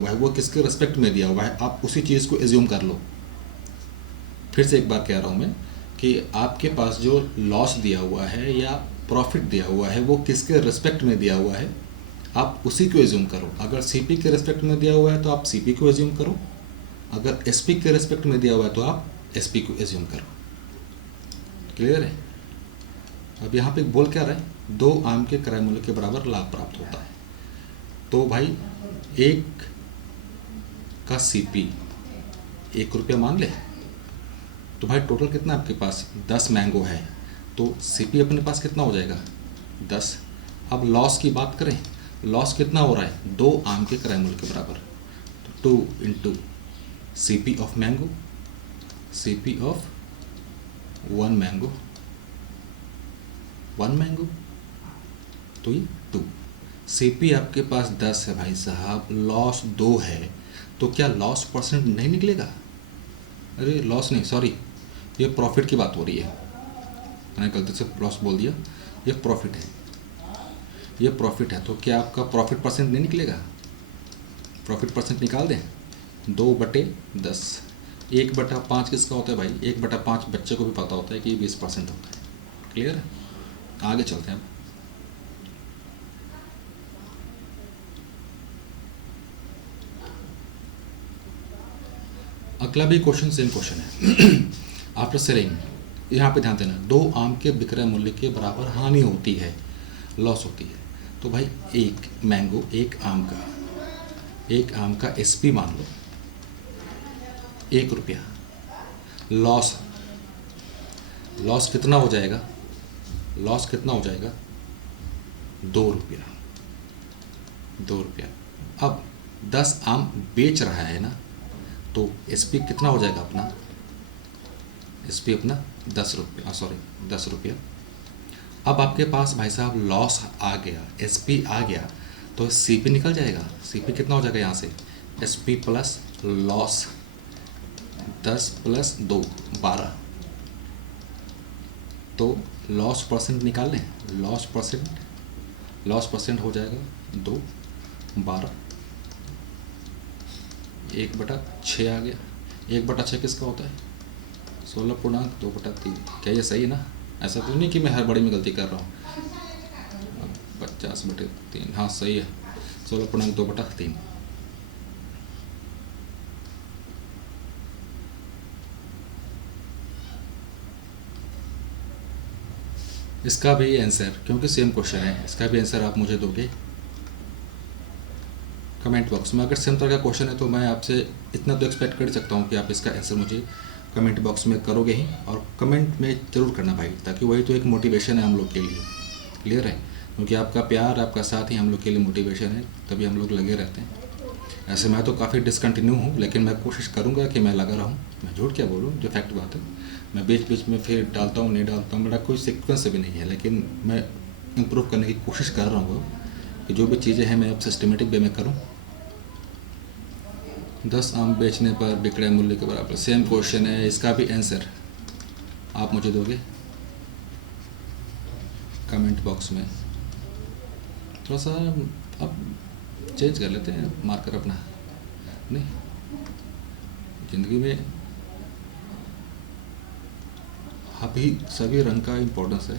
हुआ है वो किसके रिस्पेक्ट में दिया हुआ है, आप उसी चीज़ को एज्यूम कर लो। फिर से एक बार कह रहा हूँ मैं कि आपके पास जो लॉस दिया हुआ है या प्रॉफिट दिया हुआ है वो किसके रिस्पेक्ट में दिया हुआ है, आप उसी को एज्यूम करो। अगर सीपी के रिस्पेक्ट में दिया हुआ है तो आप सीपी को एज्यूम करो, अगर एसपी के रिस्पेक्ट में दिया हुआ है तो आप एसपी को एज्यूम करो। क्लियर है? अब यहाँ पे बोल क्या रहा है, 2 आम के क्रय मूल्य के बराबर लाभ प्राप्त होता है। तो भाई एक का सीपी 1 रुपया मान ले, तो भाई टोटल कितना आपके पास 10 मैंगो है, तो सीपी अपने पास कितना हो जाएगा 10। अब लॉस की बात करें, लॉस कितना हो रहा है 2 आम के क्रय मूल्य के बराबर, तो 2 into CP of mango, CP of 1 mango, 1 mango, तो ये 2। सीपी आपके पास 10 है भाई साहब, लॉस 2 है, तो क्या लॉस परसेंट नहीं निकलेगा? अरे लॉस नहीं, सॉरी, ये प्रॉफिट की बात हो रही है, मैंने गलती से लॉस बोल दिया, ये प्रॉफिट है, ये प्रॉफिट है। तो क्या आपका प्रॉफिट परसेंट नहीं निकलेगा? प्रॉफिट परसेंट निकाल दें, 2/10, 1/5 किसका होता है भाई? 1/5 बच्चे को भी पता होता है कि 20% होता है। क्लियर है? आगे चलते हैं। अगला भी क्वेश्चन सेम क्वेश्चन है। आफ्टर सेलिंग, यहाँ पे ध्यान देना, 2 आम के विक्रय मूल्य के बराबर हानि होती है, लॉस होती है। तो भाई एक मैंगो, एक आम का एसपी मान लो 1 रुपया, लॉस, लॉस कितना हो जाएगा? लॉस कितना हो जाएगा 2 रुपया, 2 रुपया। अब 10 आम बेच रहा है ना, तो एसपी कितना हो जाएगा अपना? एसपी अपना 10 रुपया, सॉरी 10 रुपया। अब आपके पास भाई साहब लॉस आ गया, एसपी आ गया, तो सीपी निकल जाएगा। सीपी कितना हो जाएगा यहाँ से? एसपी प्लस लॉस, 10 प्लस 2 12, तो लॉस परसेंट निकाल लें, लॉस परसेंट हो जाएगा 2 12, 1/6 आ गया। 1/6 किसका होता है? 16.2/3। क्या ये सही है ना? ऐसा तो नहीं कि मैं हर बड़ी में गलती कर रहा हूँ। 50/3, हाँ सही है, 16.2/3। इसका भी आंसर, क्योंकि सेम क्वेश्चन है, इसका भी आंसर आप मुझे दोगे कमेंट बॉक्स में। अगर सेम तरह का क्वेश्चन है तो मैं आपसे इतना तो एक्सपेक्ट कर सकता हूँ कि आप इसका आंसर मुझे कमेंट बॉक्स में करोगे ही, और कमेंट में ज़रूर करना भाई, ताकि वही तो एक मोटिवेशन है हम लोग के लिए। क्लियर है? क्योंकि आपका प्यार, आपका साथ ही हम लोग के लिए मोटिवेशन है, तभी हम लोग लगे रहते हैं। ऐसे मैं तो काफ़ी डिसकंटिन्यू हूँ, लेकिन मैं कोशिश करूँगा कि मैं लगा रहूँ। मैं झूठ क्या बोलूँ, जो फैक्ट बात है। मैं बीच बीच में फिर डालता हूँ, नहीं डालता हूँ, मेरा कोई सीक्वेंस भी नहीं है, लेकिन मैं इम्प्रूव करने की कोशिश कर रहा हूँ कि जो भी चीज़ें हैं मैं अब सिस्टमेटिक वे में करूँ। 10 आम बेचने पर विक्रय मूल्य के बराबर, सेम क्वेश्चन है, इसका भी आंसर आप मुझे दोगे कमेंट बॉक्स में। थोड़ा सा अब चेंज कर लेते हैं मार्कर अपना, नहीं ज़िंदगी में अभी सभी रंग का इम्पोर्टेंस है।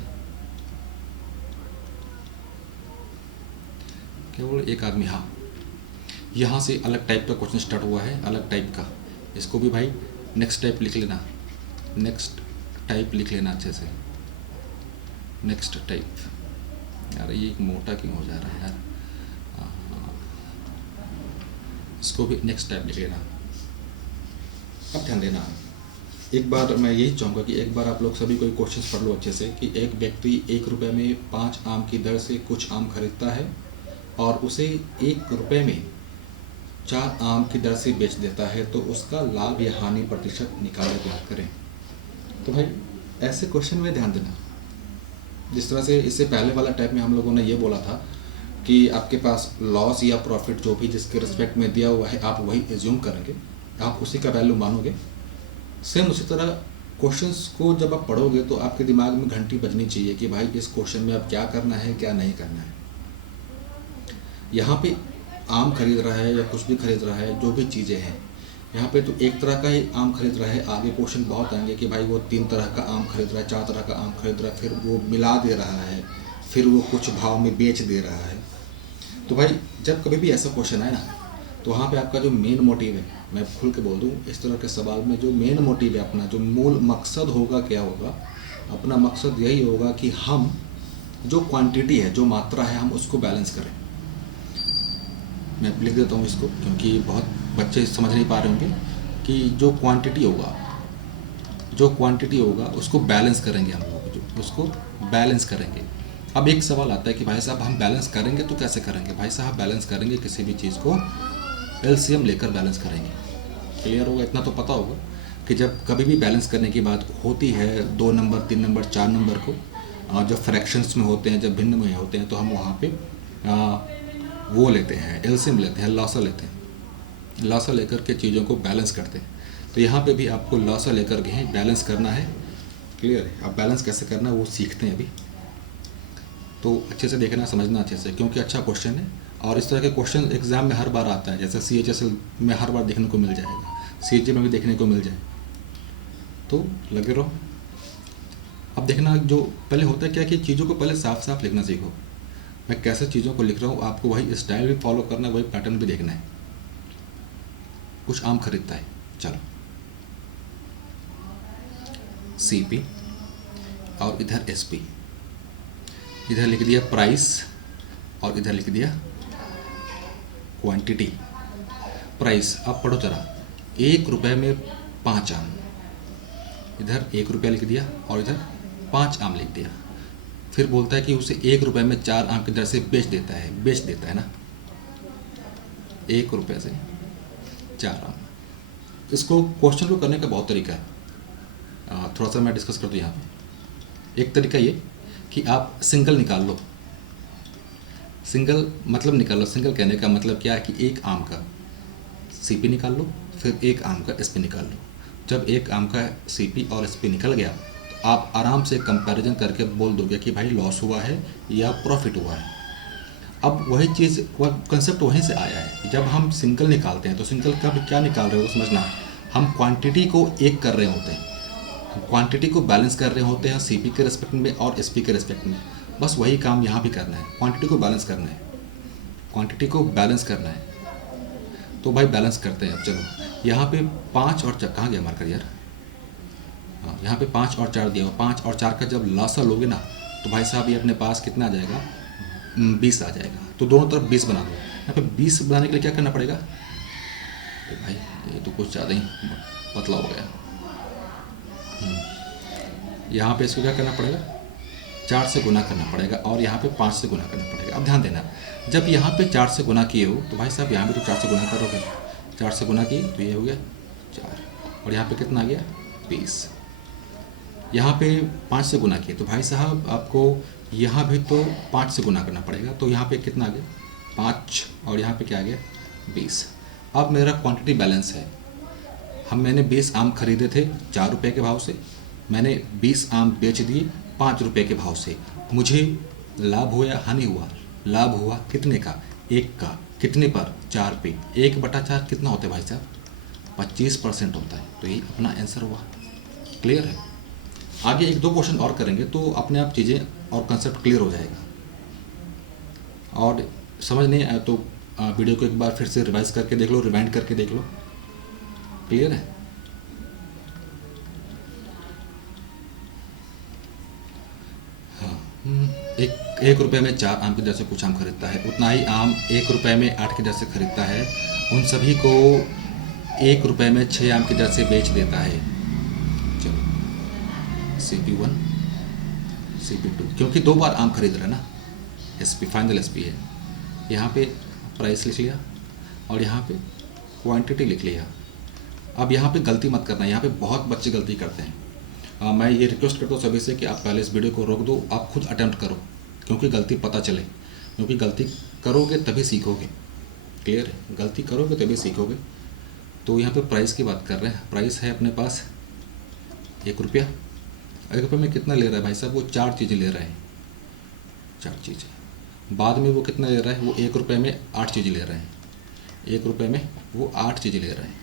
केवल एक आदमी, हाँ यहाँ से अलग टाइप का क्वेश्चन स्टार्ट हुआ है, अलग टाइप का। इसको भी भाई नेक्स्ट टाइप लिख लेना, नेक्स्ट टाइप लिख लेना अच्छे से, नेक्स्ट टाइप। यार ये मोटा क्यों हो जा रहा है यार, इसको भी नेक्स्ट टाइप लिख लेना। अब ध्यान देना, एक बार मैं यही चाहूँगा कि एक बार आप लोग सभी कोई क्वेश्चन पढ़ लो अच्छे से, कि एक व्यक्ति 1 रुपये में 5 आम की दर से कुछ आम खरीदता है और उसे 1 रुपये में 4 आम की दर से बेच देता है, तो उसका लाभ या हानि प्रतिशत निकालने की बात करें। तो भाई ऐसे क्वेश्चन में ध्यान देना, जिस तरह से इससे पहले वाला टाइप में हम लोगों ने ये बोला था कि आपके पास लॉस या प्रॉफिट जो भी जिसके रिस्पेक्ट में दिया हुआ है आप वही एज्यूम करेंगे, आप उसी का वैल्यू मानोगे। सेम उसी तरह क्वेश्चंस को जब आप पढ़ोगे तो आपके दिमाग में घंटी बजनी चाहिए कि भाई इस क्वेश्चन में अब क्या करना है, क्या नहीं करना है। यहाँ पे आम खरीद रहा है या कुछ भी खरीद रहा है, जो भी चीज़ें हैं यहाँ पे, तो एक तरह का ही आम खरीद रहा है। आगे क्वेश्चन बहुत आएंगे कि भाई वो 3 तरह का आम खरीद रहा है, 4 तरह का आम खरीद रहा है, फिर वो मिला दे रहा है, फिर वो कुछ भाव में बेच दे रहा है। तो भाई जब कभी भी ऐसा क्वेश्चन आए ना, तो वहाँ पे आपका जो मेन मोटिव है, मैं खुल के बोल दूँ, इस तरह के सवाल में जो मेन मोटिव है, अपना जो मूल मकसद होगा, क्या होगा, अपना मकसद यही होगा कि हम जो क्वांटिटी है, जो मात्रा है, हम उसको बैलेंस करें। मैं लिख देता हूँ इसको, क्योंकि बहुत बच्चे समझ नहीं पा रहे होंगे कि जो क्वांटिटी होगा उसको बैलेंस करेंगे हम लोग, जो उसको बैलेंस करेंगे। अब एक सवाल आता है कि भाई साहब हम बैलेंस करेंगे तो कैसे करेंगे? भाई साहब बैलेंस करेंगे, किसी भी चीज़ को एलसीएम लेकर बैलेंस करेंगे। क्लियर होगा? इतना तो पता होगा कि जब कभी भी बैलेंस करने की बात होती है 2 नंबर, 3 नंबर, 4 नंबर को, जब फ्रैक्शंस में होते हैं, जब भिन्न में होते हैं, तो हम वहाँ पे वो लेते हैं, एलसीएम लेते हैं, लॉसा लेते हैं। लॉसा लेकर के चीज़ों को बैलेंस करते हैं। तो यहाँ पे भी आपको लॉसा लेकर के ही बैलेंस करना है। क्लियर है? अब बैलेंस कैसे करना है वो सीखते हैं अभी। तो अच्छे से देखना, समझना अच्छे से, क्योंकि अच्छा क्वेश्चन है। और इस तरह के क्वेश्चन एग्जाम में हर बार आता है, जैसे CHSL में हर बार देखने को मिल जाएगा, CHG में भी देखने को मिल जाए, तो लगे रहो। अब देखना, जो पहले होता है क्या कि चीज़ों को पहले साफ साफ लिखना सीखो। मैं कैसे चीज़ों को लिख रहा हूँ, आपको वही स्टाइल भी फॉलो करना है, वही पैटर्न भी देखना है। कुछ आम खरीदता है, चलो CP और इधर SP, इधर लिख दिया प्राइस और इधर लिख दिया क्वांटिटी। प्राइस, अब पढ़ो जरा, 1 रुपये में 5 आम, इधर 1 रुपया लिख दिया और इधर 5 आम लिख दिया। फिर बोलता है कि उसे 1 रुपये में 4 आम की दर से बेच देता है ना, 1 रुपये से 4 आम। इसको क्वेश्चन को करने का बहुत तरीका है, थोड़ा सा मैं डिस्कस कर दूँ यहाँ पे। एक तरीका ये कि आप सिंगल निकाल लो। सिंगल मतलब निकाल लो, सिंगल कहने का मतलब क्या है कि एक आम का CP निकाल लो, फिर एक आम का SP निकाल लो। जब एक आम का CP और SP निकल गया, तो आप आराम से कंपैरिजन करके बोल दोगे कि भाई लॉस हुआ है या प्रॉफिट हुआ है। अब वही चीज़, वह कंसेप्ट वहीं से आया है। जब हम सिंगल निकालते हैं तो सिंगल का भी क्या निकाल रहे हो समझना, हम क्वांटिटी को एक कर रहे होते हैं, हम क्वांटिटी को बैलेंस कर रहे होते हैं CP के रिस्पेक्ट में और SP के रिस्पेक्ट में। बस वही काम यहाँ भी करना है, क्वांटिटी को बैलेंस करना है, क्वांटिटी को बैलेंस करना है। तो भाई बैलेंस करते हैं। अब चलो, यहाँ पे 5 और 4, कहाँ गया मार्कर यार? हाँ, यहाँ पे 5 और 4 दिया हुआ। 5 और 4 का जब लॉसा लोगे ना, तो भाई साहब ये अपने पास कितना आ जाएगा? 20 आ जाएगा। तो दोनों तरफ 20 बना दो। यहाँ पे 20 बनाने के लिए क्या करना पड़ेगा? तो भाई ये तो कुछ ज़्यादा ही पतला हो गया। यहाँ पे इसको क्या करना पड़ेगा? 4 से गुना करना पड़ेगा और यहाँ पे 5 से गुना करना पड़ेगा। अब ध्यान देना, जब यहाँ पे 4 से गुना किए हो तो भाई साहब यहाँ भी तो 4 से गुना करोगे। 4 से गुना किए तो ये हो गया 4, और यहाँ पे कितना आ गया? 20। यहाँ पे 5 से गुना किए तो भाई साहब आपको यहाँ भी तो 5 से गुना करना पड़ेगा। तो यहाँ पे कितना आ गया? 5, और यहाँ पे क्या आ गया? 20। अब मेरा क्वांटिटी बैलेंस है। मैंने 20 आम खरीदे थे 4 रुपये के भाव से, मैंने 20 आम बेच दिए 5 रुपये के भाव से। मुझे लाभ हुआ या हानि हुआ? लाभ हुआ। कितने का? 1 का। कितने पर? 4 पे। 1/4 कितना होता है भाई साहब? 25% होता है। तो यही अपना आंसर हुआ। क्लियर है? आगे 1-2 क्वेश्चन और करेंगे तो अपने आप चीज़ें और कंसेप्ट क्लियर हो जाएगा। और समझ नहीं आया तो वीडियो को एक बार फिर से रिवाइज करके देख लो, रिवाइंड करके देख लो। क्लियर है? एक रुपये में 4 आम की दर से कुछ आम खरीदता है, उतना ही आम 1 रुपये में 8 की दर से खरीदता है। उन सभी को 1 रुपये में 6 आम की दर से बेच देता है। चलो, CP1 CP2, क्योंकि 2 बार आम खरीद रहा है ना। SP फाइनल SP है। यहाँ पे प्राइस लिख लिया और यहाँ पे क्वांटिटी लिख लिया। अब यहाँ पे गलती मत करना, यहाँ पे बहुत बच्चे गलती करते हैं। मैं ये रिक्वेस्ट करता हूँ सभी से कि आप पहले इस वीडियो को रोक दो, आप खुद अटेम्प्ट करो, क्योंकि गलती पता चले, क्योंकि गलती करोगे तभी सीखोगे। क्लियर है? गलती करोगे तभी सीखोगे। तो यहाँ पे प्राइस की बात कर रहे हैं। प्राइस है अपने पास 1 रुपया। 1 रुपये में कितना ले रहा है भाई साहब? वो 4 चीज़ें ले रहा है, 4 चीज़ें। बाद में वो कितना ले रहा है? वो 1 रुपये में 8 चीज़ें ले रहा है। 1 रुपये में वो 8 चीज़ें ले रहा है।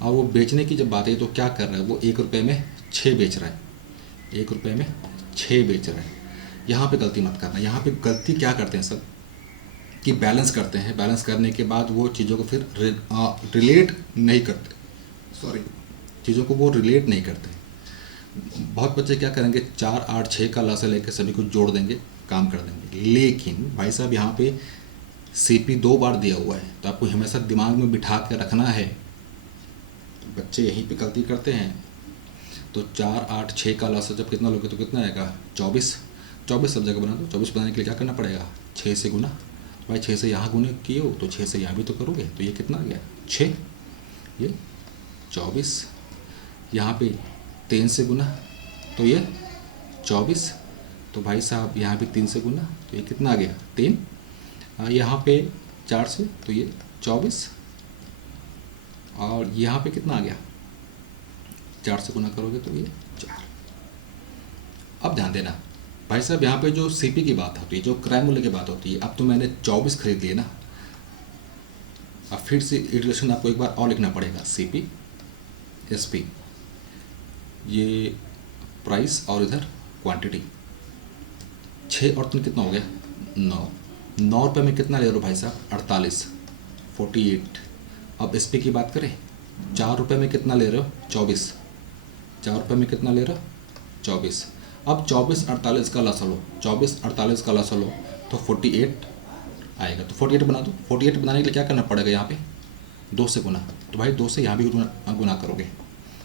और वो बेचने की जब बात है तो क्या कर रहा है, वो 1 रुपये में 6 बेच रहा है, 1 रुपये में 6 बेच रहा है। यहाँ पे गलती मत करना। यहाँ पे गलती क्या करते हैं सब कि बैलेंस करते हैं, बैलेंस करने के बाद वो चीज़ों को फिर रिलेट नहीं करते, चीज़ों को वो रिलेट नहीं करते। बहुत बच्चे क्या करेंगे, 4 8 6 का लासा लेकर सभी को जोड़ देंगे, काम कर देंगे। लेकिन भाई साहब यहाँ पे सीपी 2 बार दिया हुआ है, तो आपको हमेशा दिमाग में बिठा के रखना है। बच्चे यहीं पे गलती करते हैं। तो 4 8 6 का लासा जब कितना लोगे तो कितना आएगा, 24। 24 सब जगह बना दो। 24 बनाने के लिए क्या करना पड़ेगा, 6 से गुना। भाई 6 से यहाँ गुने किए हो तो 6 से यहाँ भी तो करोगे, तो ये कितना आ गया 6, ये 24। यहाँ पे 3 से गुना तो ये 24। तो भाई साहब यहाँ पे 3 से गुना तो ये कितना आ गया 3। यहाँ पे 4 से तो ये 24, और यहाँ पे कितना आ गया, 4 से गुना करोगे तो ये 4। अब ध्यान देना भाई साहब, यहाँ पे जो सीपी की बात होती है, जो क्रय मूल्य की बात होती है, अब तो मैंने 24 खरीद लिए ना, अब फिर से इटरेशन आपको एक बार और लिखना पड़ेगा। सीपी एसपी, ये प्राइस और इधर क्वांटिटी। 6 और 3 कितना हो गया 9। 9 रुपये में कितना ले रहे हो भाई साहब, 48, 48। अब एसपी की बात करें, 4 रुपये में कितना ले रहे हो 24, 4 रुपये में कितना ले रहे हो 24। अब 24 48 का लसा लो, 24 48 का लसा लो तो 48 आएगा। तो 48 बना दो। 48 बनाने के लिए क्या करना पड़ेगा, यहाँ पे 2 से गुना। तो भाई 2 से यहाँ भी गुना करोगे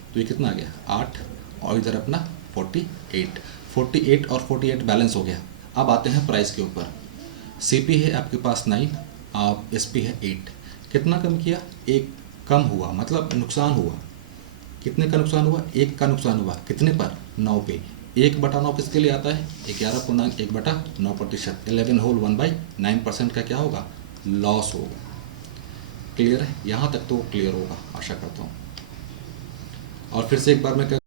तो ये कितना आ गया 8, और इधर अपना 48। 48 और 48 बैलेंस हो गया। अब आते हैं प्राइस के ऊपर। सीपी है आपके पास 9, आप एसपी है 8। कितना कम किया, 1 कम हुआ, मतलब नुकसान हुआ। कितने का नुकसान हुआ, 1 का नुकसान हुआ। कितने पर, 9 पे। 1/9 किसके लिए आता है, 11.1/9%। 11 होल 1/9% का क्या होगा, लॉस होगा। क्लियर है, यहाँ तक तो क्लियर होगा आशा करता हूँ। और फिर से एक बार मैं